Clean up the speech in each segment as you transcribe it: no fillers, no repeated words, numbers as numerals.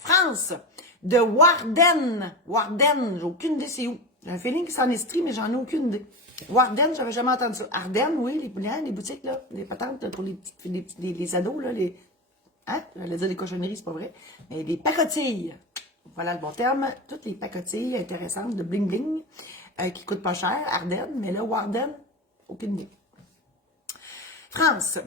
France, de Warden. Warden, j'ai aucune idée c'est où. J'ai un feeling que c'est en Estrie, mais j'en ai aucune idée. Warden, j'avais jamais entendu ça. Ardennes, oui, les boutiques, là, les patentes pour les ados, là, les... Hein? J'allais dire les cochonneries, c'est pas vrai. Mais les pacotilles. Voilà le bon terme. Toutes les pacotilles intéressantes de bling-bling qui coûtent pas cher. Ardennes, mais là, Warden, aucune idée. France.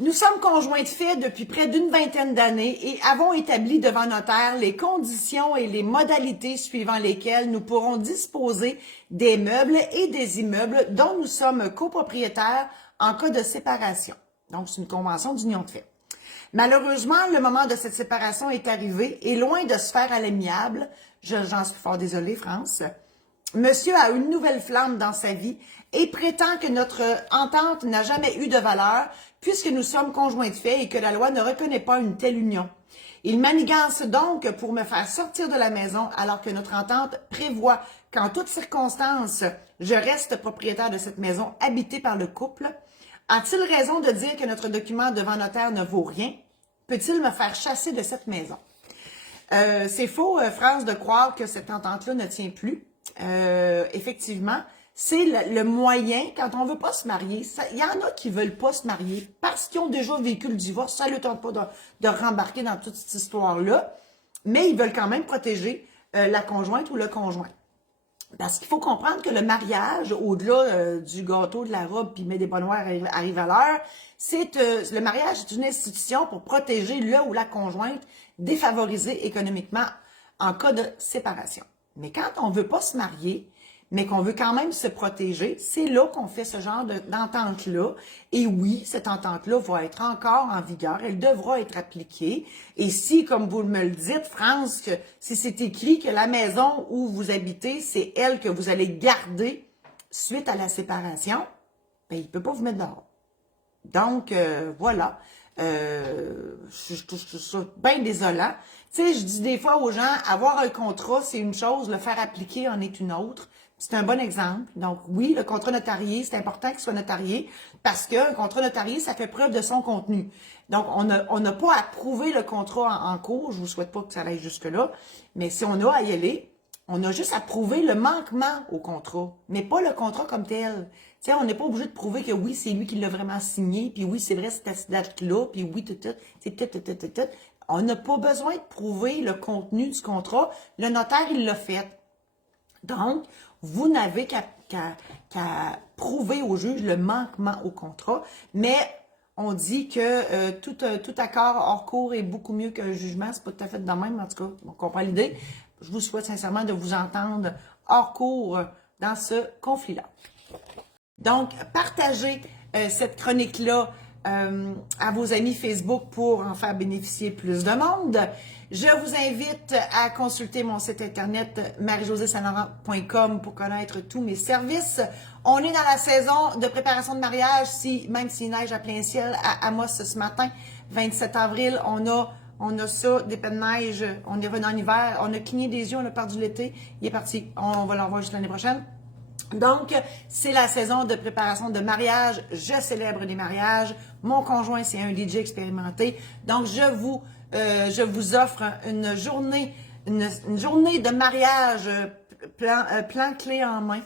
Nous sommes conjoints de fait depuis près d'une vingtaine d'années et avons établi devant notaire les conditions et les modalités suivant lesquelles nous pourrons disposer des meubles et des immeubles dont nous sommes copropriétaires en cas de séparation. Donc, c'est une convention d'union de fait. Malheureusement, le moment de cette séparation est arrivé et loin de se faire à l'amiable, j'en suis fort désolée, France, Monsieur a une nouvelle flamme dans sa vie et prétend que notre entente n'a jamais eu de valeur puisque nous sommes conjoints de fait et que la loi ne reconnaît pas une telle union. Il manigance donc pour me faire sortir de la maison alors que notre entente prévoit qu'en toutes circonstances, je reste propriétaire de cette maison habitée par le couple. A-t-il raison de dire que notre document devant notaire ne vaut rien? Peut-il me faire chasser de cette maison? C'est faux, France, de croire que cette entente-là ne tient plus. Effectivement, c'est le moyen, quand on veut pas se marier, il y en a qui veulent pas se marier parce qu'ils ont déjà vécu le divorce, ça ne leur tente pas de rembarquer dans toute cette histoire-là, mais ils veulent quand même protéger la conjointe ou le conjoint. Parce qu'il faut comprendre que le mariage, au-delà du gâteau, de la robe, puis met des bonnes noirs arrive à l'heure, le mariage est une institution pour protéger le ou la conjointe défavorisée économiquement en cas de séparation. Mais quand on veut pas se marier, mais qu'on veut quand même se protéger, c'est là qu'on fait ce genre d'entente-là. Et oui, cette entente-là va être encore en vigueur, elle devra être appliquée. Et si, comme vous me le dites, France, que si c'est écrit que la maison où vous habitez, c'est elle que vous allez garder suite à la séparation, ben, il ne peut pas vous mettre dehors. Donc, voilà. Je trouve ça bien désolant. Tu sais, je dis des fois aux gens, avoir un contrat, c'est une chose, le faire appliquer en est une autre. C'est un bon exemple. Donc, oui, le contrat notarié, c'est important qu'il soit notarié parce qu'un contrat notarié, ça fait preuve de son contenu. Donc, on n'a pas à prouver le contrat en cours. Je vous souhaite pas que ça aille jusque-là. Mais si on a à y aller, on a juste à prouver le manquement au contrat, mais pas le contrat comme tel. Tu sais, on n'est pas obligé de prouver que oui, c'est lui qui l'a vraiment signé, puis oui, c'est vrai, c'est à cette date-là, puis oui, tout. On n'a pas besoin de prouver le contenu du contrat. Le notaire, il l'a fait. Donc, vous n'avez qu'à prouver au juge le manquement au contrat, mais on dit que tout accord hors cours est beaucoup mieux qu'un jugement. C'est pas tout à fait de même, en tout cas, on comprend l'idée. Je vous souhaite sincèrement de vous entendre hors cours dans ce conflit-là. Donc, partagez cette chronique-là à vos amis Facebook pour en faire bénéficier plus de monde. Je vous invite à consulter mon site internet marie-josée-saint-laurent.com pour connaître tous mes services. On est dans la saison de préparation de mariage, même s'il neige à plein ciel à Amos ce matin, 27 avril, on a ça, des pets de neige, on est revenu en hiver, on a cligné des yeux, on a perdu l'été, il est parti, on va l'envoyer juste l'année prochaine. Donc, c'est la saison de préparation de mariage. Je célèbre les mariages. Mon conjoint, c'est un DJ expérimenté. Donc, je vous offre une journée de mariage plan clé en main.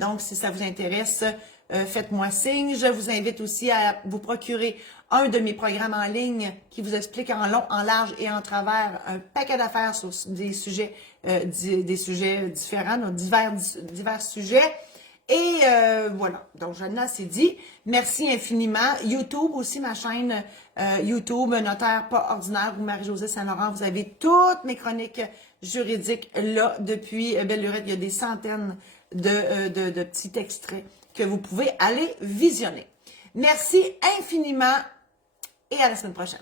Donc, si ça vous intéresse, faites-moi signe. Je vous invite aussi à vous procurer un de mes programmes en ligne qui vous explique en long, en large et en travers un paquet d'affaires sur des sujets différents, donc divers sujets. Et voilà, donc je n'ai assez dit. Merci infiniment. YouTube aussi, ma chaîne YouTube, Notaire pas ordinaire ou Marie-Josée Saint-Laurent. Vous avez toutes mes chroniques juridiques là depuis Belle Lurette. Il y a des centaines de petits extraits que vous pouvez aller visionner. Merci infiniment et à la semaine prochaine.